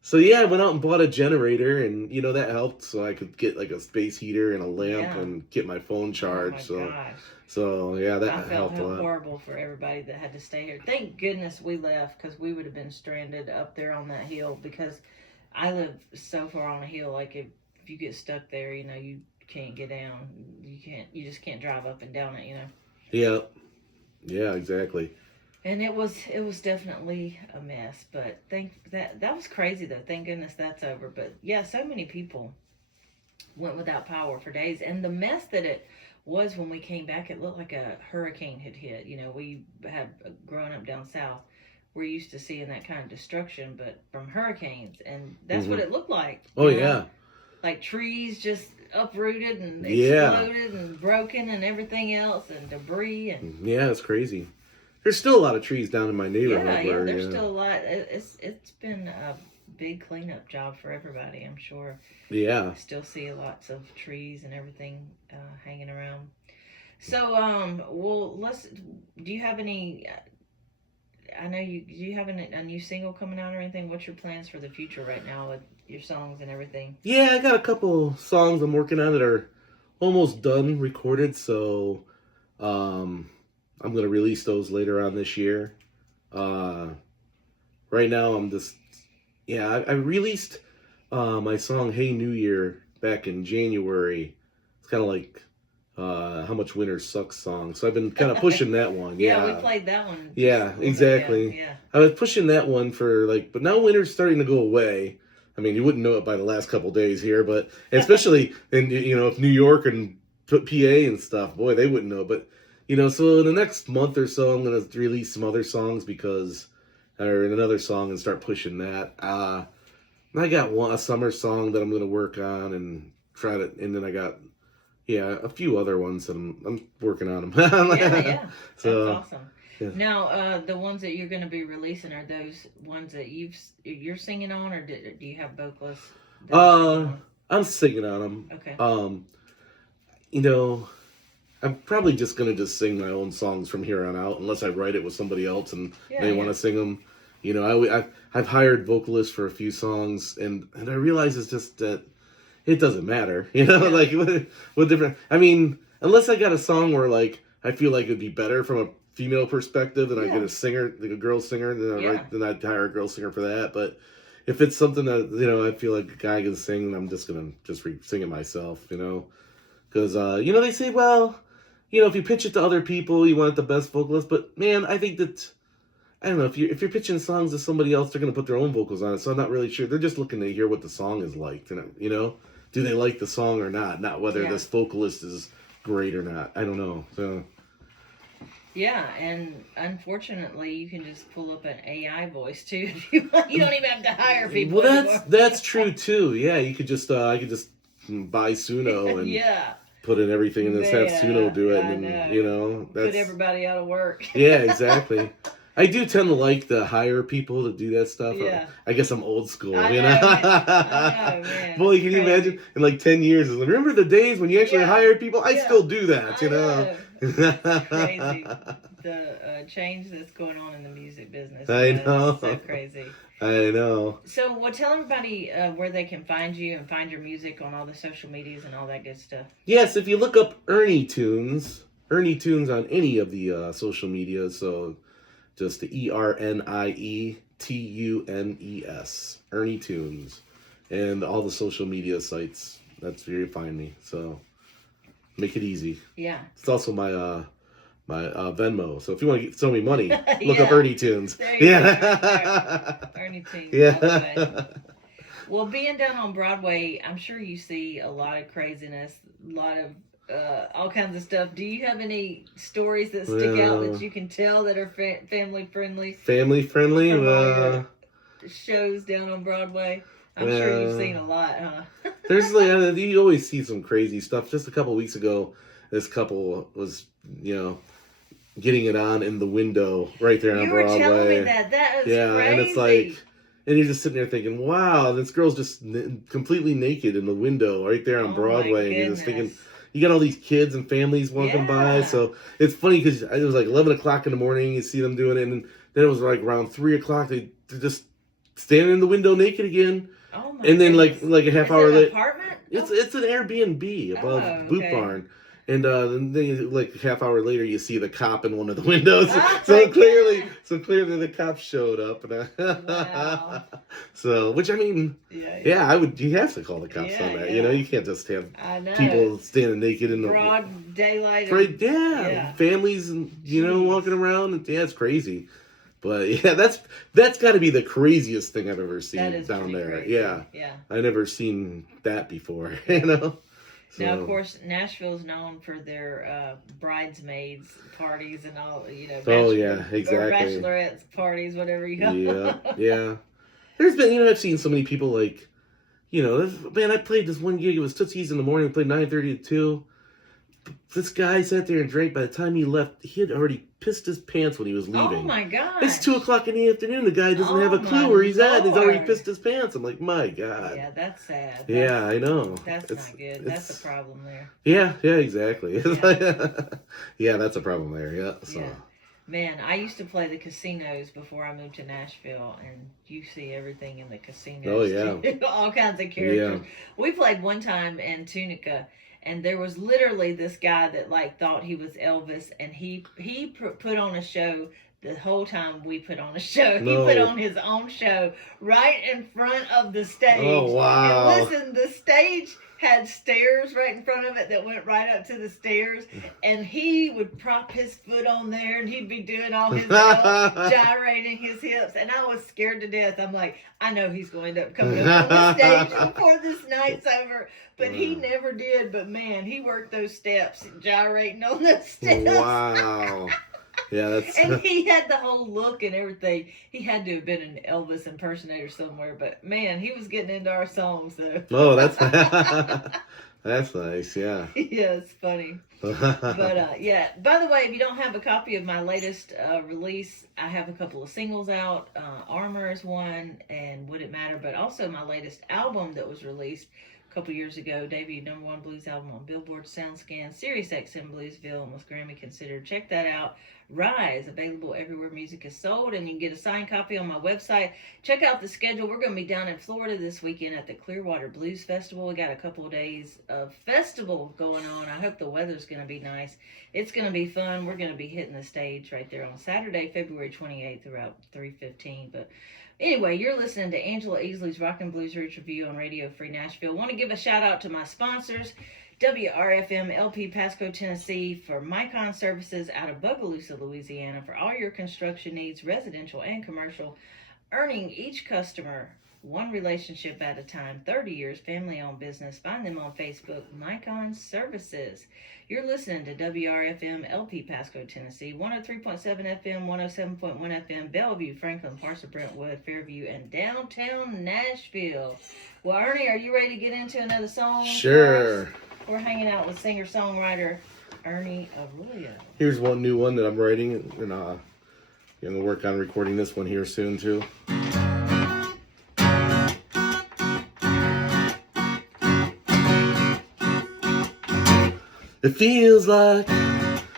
So, I went out and bought a generator, and, that helped. So I could get, like, a space heater and a lamp and get my phone charged. Oh, my gosh. So, that helped a lot. I felt horrible for everybody that had to stay here. Thank goodness we left, because we would have been stranded up there on that hill, because I live so far on a hill. Like, if you get stuck there, you can't get down. You just can't drive up and down it, Yeah, exactly. And it was definitely a mess, but that was crazy though. Thank goodness that's over. But yeah, so many people went without power for days, and the mess that it was when we came back, it looked like a hurricane had hit. We had grown up down south. We're used to seeing that kind of destruction, but from hurricanes, and that's what it looked like. Oh yeah, like trees just uprooted and exploded and broken and everything else, and debris and it's crazy. There's still a lot of trees down in my neighborhood. Yeah, there's still a lot. It's been a big cleanup job for everybody, I'm sure. Yeah. I still see lots of trees and everything hanging around. So, do you have any? I know do you have a new single coming out or anything? What's your plans for the future right now with your songs and everything? Yeah, I got a couple songs I'm working on that are almost done recorded, so I'm going to release those later on this year. Right now I'm just, I released my song Hey New Year back in January. It's kind of like How Much Winter Sucks song. So I've been kind of pushing that one. Yeah, we played that one. Yeah, exactly. Yeah. I was pushing that one for but now winter's starting to go away. I mean, you wouldn't know it by the last couple days here, but especially in, if New York and PA and stuff, boy, they wouldn't know. But, so in the next month or so, I'm going to release some other songs or another song and start pushing that. I got a summer song that I'm going to work on and and then I got, a few other ones that I'm working on them. Yeah. So, that's awesome. Yeah. Now, the ones that you're going to be releasing, are those ones that you're singing on, or do you have vocalists? I'm singing on them. Okay. I'm probably just going to sing my own songs from here on out, unless I write it with somebody else and they want to sing them. I've hired vocalists for a few songs, and I realize it's just that it doesn't matter, you know. Like what different? I mean, unless I got a song where like I feel like it'd be better from a female perspective, and I get a singer, like a girl singer, then I'd hire a girl singer for that. But if it's something that I feel like a guy can sing, I'm just gonna sing it myself, because they say, well, if you pitch it to other people, you want the best vocalist. But man, I think that I don't know if you're pitching songs to somebody else, they're gonna put their own vocals on it. So I'm not really sure. They're just looking to hear what the song is like, do they like the song or not whether this vocalist is great or not. I don't know. So. Yeah, and unfortunately, you can just pull up an AI voice too. If you want. You don't even have to hire people. Well, anymore. that's true too. Yeah, you could just I could just buy Suno and put in everything and just have Suno do it, and that's put everybody out of work. Yeah, exactly. I do tend to like to hire people to do that stuff. Yeah. I guess I'm old school, I know, man. Boy, can you imagine in like 10 years? Remember the days when you actually hired people? I still do that, Crazy. The change that's going on in the music business. I know. So crazy. I know. So, tell everybody where they can find you and find your music on all the social medias and all that good stuff. Yes, if you look up Ernie Tunes on any of the social media, so just the ERNIETUNES, Ernie Tunes, and all the social media sites. That's where you find me. So make it easy. Yeah. It's also my Venmo. So if you want to throw me money, look up Ernie Tunes. There you go. Ernie Tunes. Yeah. Well, being down on Broadway, I'm sure you see a lot of craziness, a lot of all kinds of stuff. Do you have any stories that stick out that you can tell that are family friendly? Family friendly? Shows down on Broadway. I'm sure you've seen a lot, huh? There's you always see some crazy stuff. Just a couple weeks ago, this couple was, getting it on in the window right there on Broadway. You were telling me that. That was crazy. And it's like, and you're just sitting there thinking, wow, this girl's just completely naked in the window right there on Broadway. And you're just thinking, you got all these kids and families walking by. So it's funny because it was like 11 o'clock in the morning. You see them doing it. And then it was like around 3 o'clock. They're just standing in the window naked again. Oh my And then goodness. like a half hour later. Apartment? It's an Airbnb above Boot Barn. And then like a half hour later, you see the cop in one of the windows. So clearly the cops showed up. Wow. So, which I mean, you have to call the cops on that. You can't just have people standing naked in the broad daylight. Families and walking around. It's crazy. But that's got to be the craziest thing I've ever seen down there. Crazy. Yeah, I never seen that before. So. Now, of course, Nashville is known for their bridesmaids parties and all, Exactly. Or bachelorettes parties, whatever you call Yeah. There's been, I've seen so many people like, man, I played this one gig. It was Tootsie's in the morning. We played 9:30 to 2. This guy sat there and drank. By the time he left, he had already pissed his pants when he was leaving. Oh my God! It's 2 o'clock in the afternoon. The guy doesn't have a clue where he's at. He's already pissed his pants. I'm like, my God. Yeah, that's sad. I know. That's not good. That's a problem there. Yeah, exactly. That's a problem there. Yeah. So. Yeah. Man, I used to play the casinos before I moved to Nashville, and you see everything in the casinos. Oh yeah. Too. All kinds of characters. Yeah. We played one time in Tunica. And there was literally this guy that thought he was Elvis, and he put on a show the whole time we put on a show. No. He put on his own show right in front of the stage. Oh wow! And listen, the stage had stairs right in front of it that went right up to the stairs, and he would prop his foot on there, and he'd be doing all his gyrating his hips, and I was scared to death. I'm like, I know he's going to come up on the stage before this night's over, but he never did. But man, he worked those steps, gyrating on those steps. Wow. Yeah, that's... And he had the whole look and everything. He had to have been an Elvis impersonator somewhere, but man, he was getting into our songs though. Oh, that's that's nice. Yeah. Yeah, it's funny. But by the way, if you don't have a copy of my latest release, I have a couple of singles out. Armor is one, and Would It Matter? But also my latest album that was released a couple years ago, debuted #1 blues album on Billboard, SoundScan, SiriusXM Bluesville, and was Grammy considered. Check that out. Rise, available everywhere music is sold, and you can get a signed copy on my website. Check out the schedule. We're going to be down in Florida this weekend at the Clearwater Blues Festival. We got a couple of days of festival going on. I hope the weather's going to be nice. It's going to be fun. We're going to be hitting the stage right there on Saturday, February 28th, around 3:15. But anyway, you're listening to Angela Easley's Rock and Blues Roots Review on Radio Free Nashville. I want to give a shout out to my sponsors. WRFM LP Pasco, Tennessee for Micon Services out of Bogalusa, Louisiana for all your construction needs, residential and commercial, earning each customer one relationship at a time, 30 years, family-owned business. Find them on Facebook, Micon Services. You're listening to WRFM LP Pasco, Tennessee, 103.7 FM, 107.1 FM, Bellevue, Franklin, Parsa, Brentwood, Fairview, and downtown Nashville. Well, Ernie, are you ready to get into another song? Sure. We're hanging out with singer-songwriter Ernie Arroyo. Here's one new one that I'm writing, and I'm going to work on recording this one here soon, too. It feels like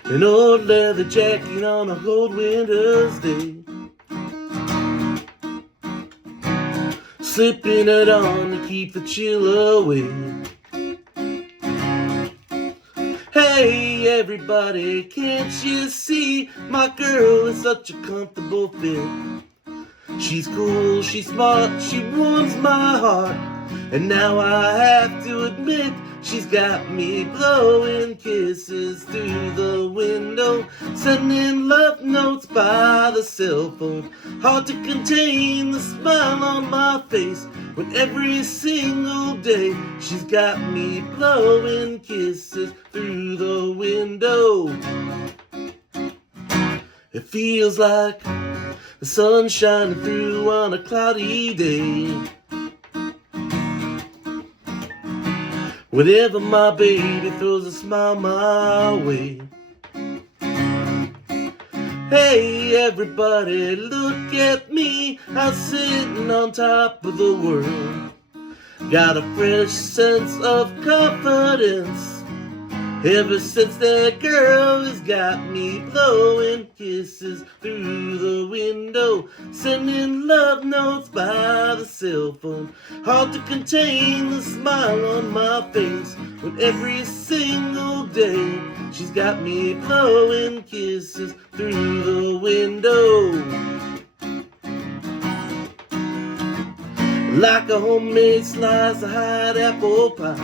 an old leather jacket on a cold winter's day. Slipping it on to keep the chill away. Hey everybody, can't you see my girl is such a comfortable fit? She's cool, she's smart, she warms my heart, and now I have to admit she's got me blowing kisses through the window, sending love notes by the cell phone. Hard to contain the smile on my face when every single day she's got me blowing kisses through the window. It feels like the sun shining through on a cloudy day. Whenever my baby throws a smile my way. Hey everybody, look at me, I'm sitting on top of the world. Got a fresh sense of confidence ever since that girl has got me blowing kisses through the window, sending love notes by the cell phone. Hard to contain the smile on my face when every single day she's got me blowing kisses through the window. Like a homemade slice of hot apple pie,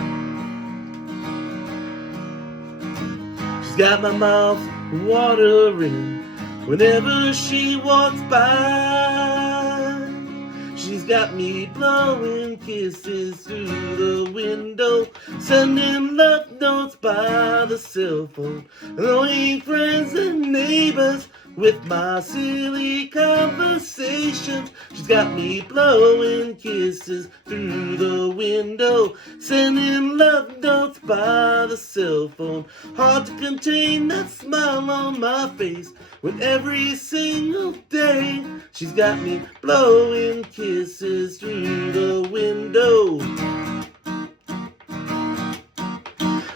she's got my mouth watering whenever she walks by. She's got me blowing kisses through the window, sending love notes by the cell phone, annoying friends and neighbors with my silly conversations. She's got me blowing kisses through the window, sending love notes by the cell phone. Hard to contain that smile on my face when every single day she's got me blowing kisses through the window.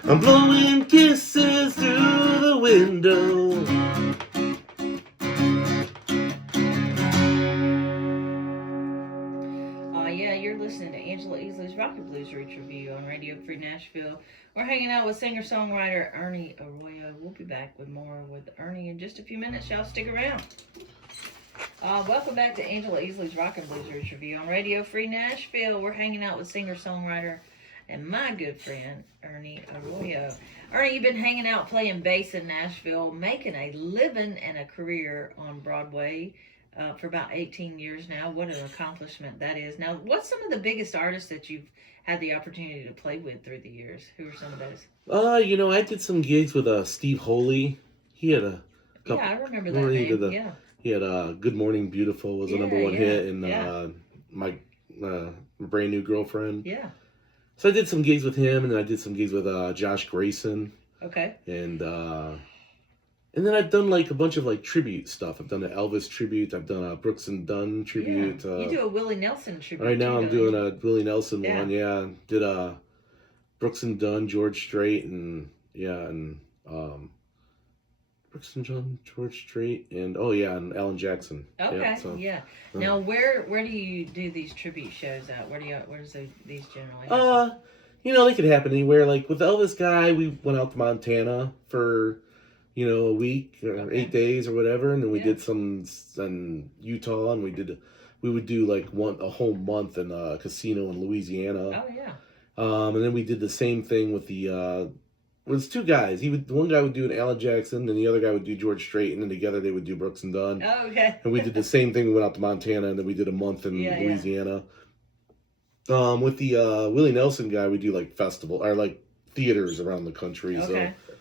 I'm blowing kisses through the window. You're listening to Angela Easley's Rock and Blues Roots Review on Radio Free Nashville. We're hanging out with singer-songwriter Ernie Arroyo. We'll be back with more with Ernie in just a few minutes. Y'all stick around. Welcome back to Angela Easley's Rock and Blues Roots Review on Radio Free Nashville. We're hanging out with singer-songwriter and my good friend Ernie Arroyo. Ernie, you've been hanging out playing bass in Nashville, making a living and a career on Broadway for about 18 years now. What an accomplishment that is. Now, what's some of the biggest artists that you've had the opportunity to play with through the years? Who are some of those? I did some gigs with Steve Holy. He had a couple. Yeah, I remember that name. He had Good Morning Beautiful was a number one hit, and my brand new girlfriend. Yeah. So I did some gigs with him, and then I did some gigs with Josh Grayson. Okay. And then I've done like a bunch of like tribute stuff. I've done an Elvis tribute. I've done a Brooks and Dunn tribute. Yeah. You do a Willie Nelson tribute. Right now I'm doing a Willie Nelson one. Yeah, did Brooks and Dunn, George Strait, and Brooks and John, George Strait, and and Alan Jackson. Okay, yeah. Now, where do you do these tribute shows at? Where's these generally happen? They could happen anywhere. Like with Elvis guy, we went out to Montana for, a week or 8 days or whatever, and then we did some in Utah, and we would do like a whole month in a casino in Louisiana. Oh yeah. And then we did the same thing with the. It was two guys. One guy would do an Alan Jackson, and the other guy would do George Strait, and then together they would do Brooks and Dunn. Oh, okay. And we did the same thing. We went out to Montana, and then we did a month in Louisiana. With the Willie Nelson guy, we do like festival or like theaters around the country. Okay. So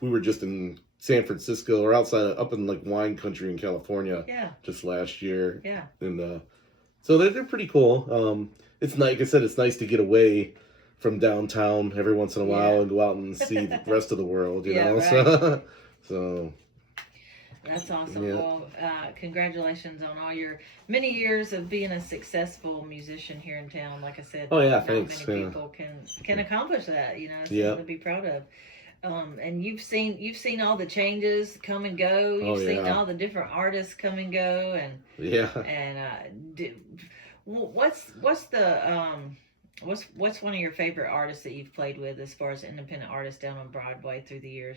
we were just in San Francisco or up in like wine country in California. Yeah. Just last year. Yeah. And so they're pretty cool. It's like I said, it's nice to get away from downtown every once in a while and go out and see the rest of the world, you know. Right. So that's awesome. Yeah. Well, congratulations on all your many years of being a successful musician here in town. Like I said, thanks. Many people can accomplish that. You know, it's something to be proud of. And you've seen all the changes come and go. You've seen all the different artists come and go, and what's one of your favorite artists that you've played with as far as independent artists down on Broadway through the years?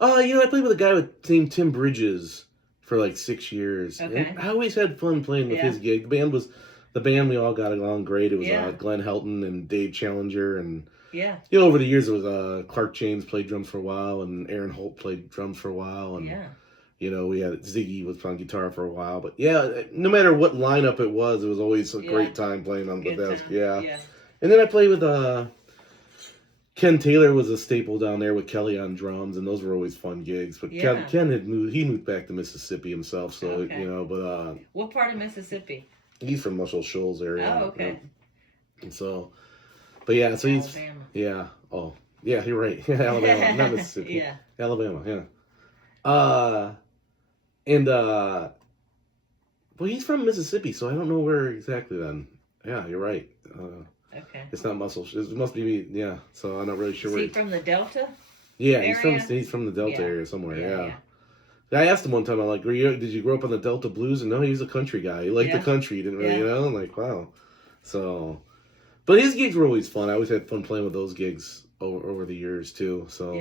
I played with a guy named Tim Bridges for like 6 years. Okay. And I always had fun playing with his gig. The band we all got along great. It was Glenn Helton and Dave Challenger, and over the years it was Clark James played drums for a while, and Aaron Holt played drums for a while, and we had Ziggy was on guitar for a while. But no matter what lineup it was always a great time playing on the desk. Yeah. And then I played with Ken Taylor was a staple down there with Kelly on drums, and those were always fun gigs. But Ken had moved back to Mississippi himself, so but what part of Mississippi? He's from Muscle Shoals area. Oh, okay. And so, but so he's Alabama. You're right. Alabama, not Mississippi. Alabama. And well, he's from Mississippi, so I don't know where exactly then. Yeah, you're right. Okay. It's not Muscle. It must be So I'm not really sure. Is he from the Delta? Yeah, area? he's from the Delta area somewhere. Yeah. I asked him one time. I'm like, did you grow up on the Delta blues? And no, he's a country guy. He liked the country. He didn't really, I'm like, wow. So, but his gigs were always fun. I always had fun playing with those gigs over the years too. So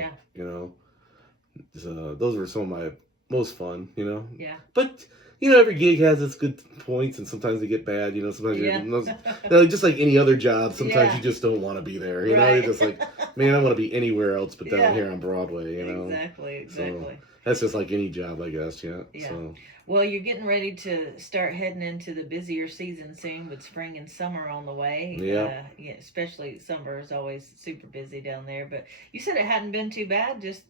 those were some of my most fun. Yeah. But. Every gig has its good points, and sometimes they get bad. Sometimes you're just like any other job. Sometimes you just don't want to be there. You're just like, man, I want to be anywhere else but down here on Broadway. Exactly. So that's just like any job, I guess. Yeah. So. Well, you're getting ready to start heading into the busier season soon with spring and summer on the way. Yeah. Especially summer is always super busy down there. But you said it hadn't been too bad just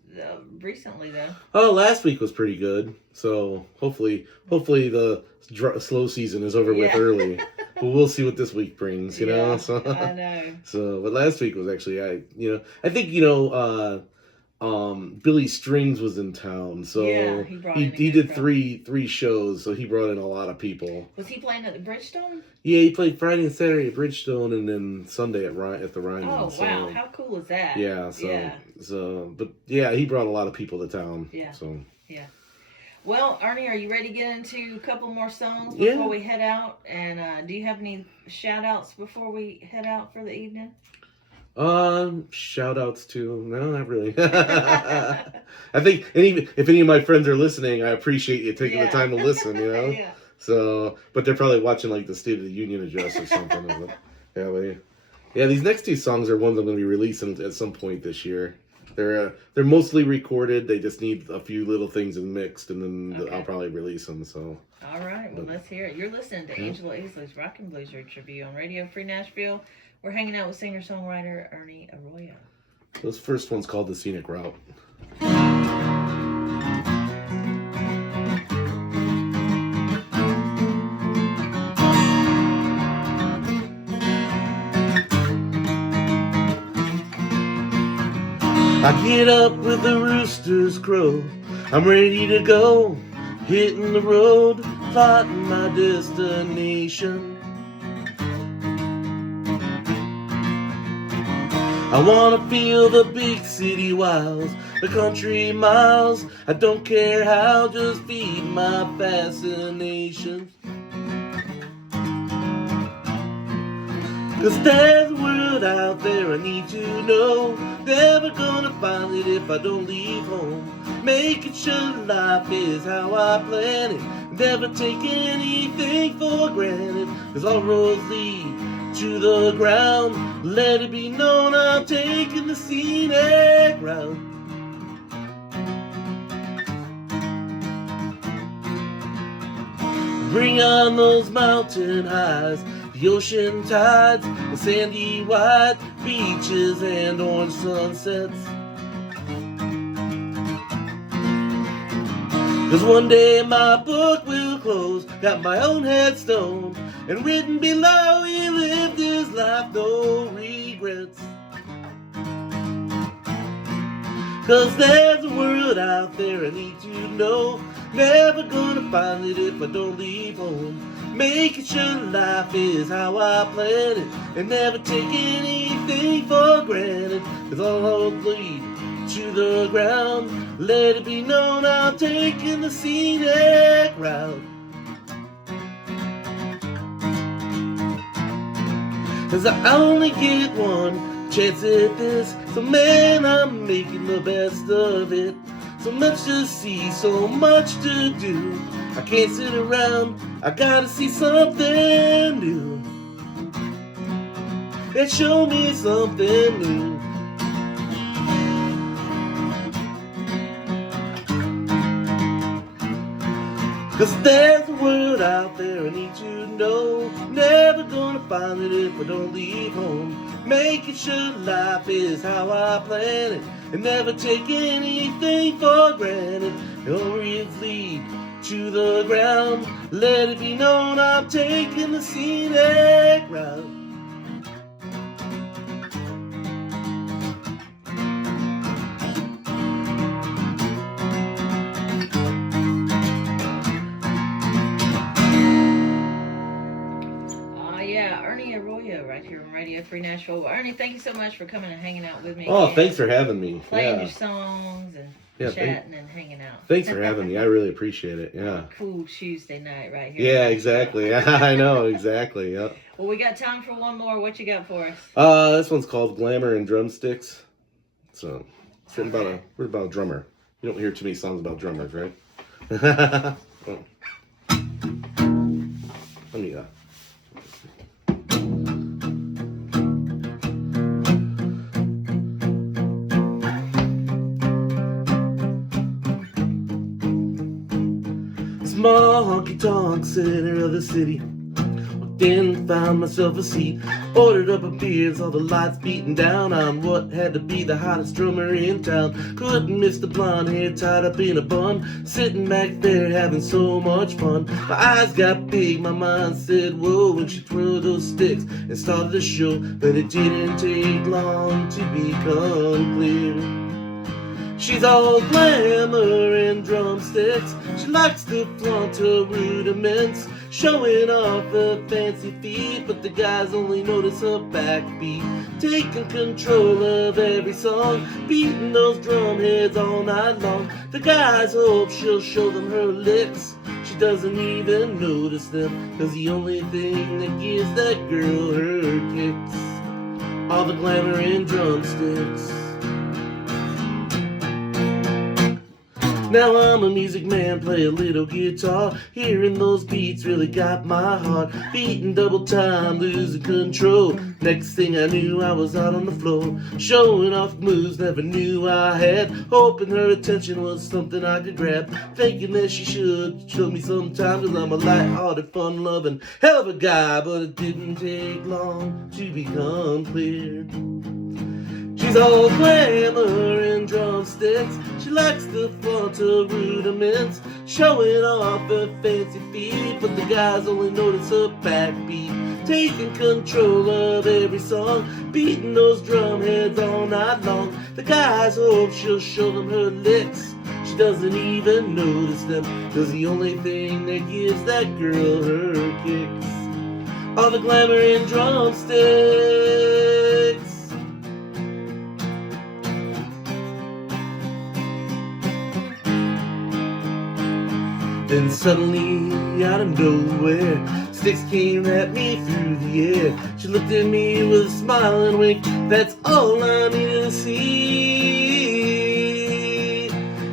recently, though. Oh, last week was pretty good. So hopefully the slow season is over with early. But we'll see what this week brings. So, I know. So, but last week was actually I think Billy Strings was in town, so he did three shows, so he brought in a lot of people. Was he playing at the Bridgestone? Yeah, he played Friday and Saturday at Bridgestone, and then Sunday at the Ryman. Oh wow, how cool is that? Yeah, but he brought a lot of people to town. Yeah. So Well, Ernie, are you ready to get into a couple more songs before we head out? And do you have any shout outs before we head out for the evening? Shout outs to no, not really. I think if any of my friends are listening, I appreciate you taking the time to listen. So, but they're probably watching like the State of the Union address or something. These next two songs are ones I'm going to be releasing at some point this year. They're mostly recorded. They just need a few little things mixed, and then I'll probably release them. So. All right. Well, let's hear it. You're listening to Angela Easley's Rock and Blues Tribute on Radio Free Nashville. We're hanging out with singer-songwriter Ernie Arroyo. This first one's called The Scenic Route. I get up with the rooster's crow. I'm ready to go, hitting the road, plotting my destination. I wanna feel the big city wilds, the country miles. I don't care how, just feed my fascinations. 'Cause there's a world out there I need to know. Never gonna find it if I don't leave home. Making sure life is how I plan it. Never take anything for granted. 'Cause all roads lead to the ground. Let it be known I'm taking the scenic route. Bring on those mountain highs, the ocean tides, the sandy white beaches and orange sunsets. 'Cause one day my book will close, got my own headstone, and written below, he lived his life, no regrets. 'Cause there's a world out there I need to know. Never gonna find it if I don't leave home. Making sure life is how I plan it, and never take anything for granted. 'Cause all roads lead to the ground. Let it be known I'm taking the scenic route. 'Cause I only get one chance at this, so man, I'm making the best of it. So much to see, so much to do. I can't sit around, I gotta see something new. Yeah, show me something new. 'Cause there's a world out there I need to know. Never gonna find it if I don't leave home. Making sure life is how I plan it, and never take anything for granted. All roads lead to the ground. Let it be known I'm taking the scenic route. Right here on Radio Free Nashville. Ernie, thank you so much for coming and hanging out with me. Oh, again. thanks for having me. Playing your songs and chatting and hanging out. Thanks for having me. I really appreciate it. Yeah. Cool Tuesday night right here. Yeah, exactly. I know, exactly. Yep. Well, we got time for one more. What you got for us? This one's called Glamour and Drumsticks. So, it's written about a drummer. You don't hear too many songs about drummers, right? Well, let me small honky-tonk center of the city. Walked in, found myself a seat. Ordered up a beer, saw the lights beating down on what had to be the hottest drummer in town. Couldn't miss the blonde hair tied up in a bun, sitting back there having so much fun. My eyes got big, my mind said whoa, when she twirled those sticks and started to show. But it didn't take long to become clear. She's all glamour and drumsticks. She likes to flaunt her rudiments, showing off her fancy feet, but the guys only notice her backbeat. Taking control of every song, beating those drum heads all night long. The guys hope she'll show them her licks. She doesn't even notice them, 'cause the only thing that gives that girl her kicks are the glamour and drumsticks. Now I'm a music man, play a little guitar. Hearing those beats really got my heart beating double time, losing control. Next thing I knew, I was out on the floor, showing off moves never knew I had. Hoping her attention was something I could grab, thinking that she should show me sometime, 'cause I'm a light-hearted, fun-loving hell of a guy. But it didn't take long to become clear. She's all glamour and drumsticks. She likes to flaunt her rudiments, showing off her fancy feet, but the guys only notice her backbeat. Taking control of every song, beating those drum heads all night long. The guys hope she'll show them her licks. She doesn't even notice them, 'cause the only thing that gives that girl her kicks are the glamour and drumsticks. Then suddenly, out of nowhere, Sticks came at me through the air. She looked at me with a smile and wink. That's all I needed to see.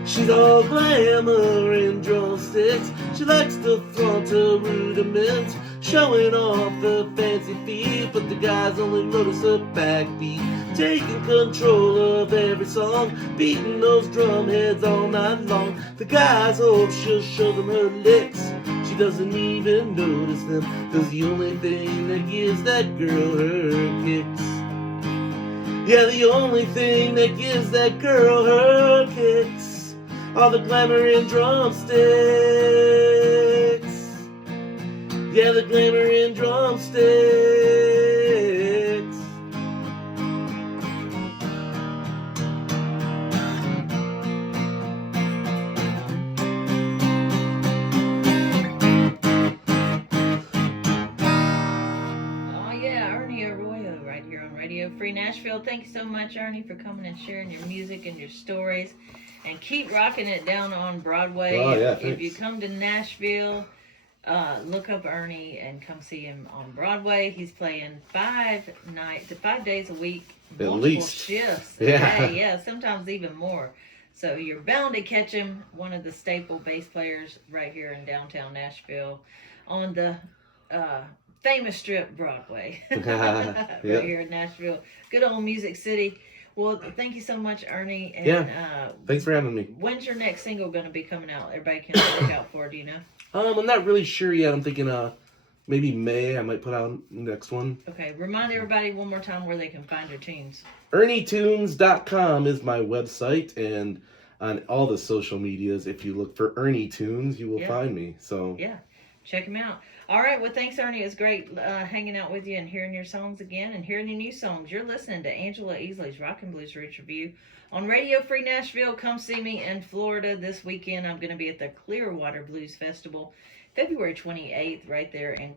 She's all glamour and drumsticks. She likes to flaunt her rudiments, showing off the fancy feet, but the guys only notice her backbeat. Taking control of every song, beating those drum heads all night long. The guys hope she'll show them her licks. She doesn't even notice them, 'cause the only thing that gives that girl her kicks. Yeah, the only thing that gives that girl her kicks are the glamour and drumsticks. Yeah, the glamour and drumsticks. Oh yeah, Ernie Arroyo right here on Radio Free Nashville. Thank you so much, Ernie, for coming and sharing your music and your stories. And keep rocking it down on Broadway. Oh, yeah, if you thanks. come to Nashville, look up Ernie and come see him on Broadway. He's playing 5 days a week, At multiple least. shifts. Yeah. Yeah, sometimes even more. So you're bound to catch him, one of the staple bass players right here in downtown Nashville, on the famous strip Broadway, right Yep. here in Nashville. Good old Music City. Well, thank you so much, Ernie. And, Yeah. Thanks for having me. when's your next single going to be coming out? Everybody can look out for it, do you know? I'm not really sure yet. I'm thinking maybe May I might put out the next one. Okay, remind everybody one more time where they can find your tunes. ErnieTunes.com is my website, and on all the social medias, if you look for Ernie Tunes, you will Yeah. find me. So Yeah, check them out. All right, well, thanks, Ernie. It was great hanging out with you and hearing your songs again and hearing your new songs. You're listening to Angela Easley's Rock and Blues Roots Review on Radio Free Nashville. Come see me in Florida this weekend. I'm going to be at the Clearwater Blues Festival, February 28th, right there in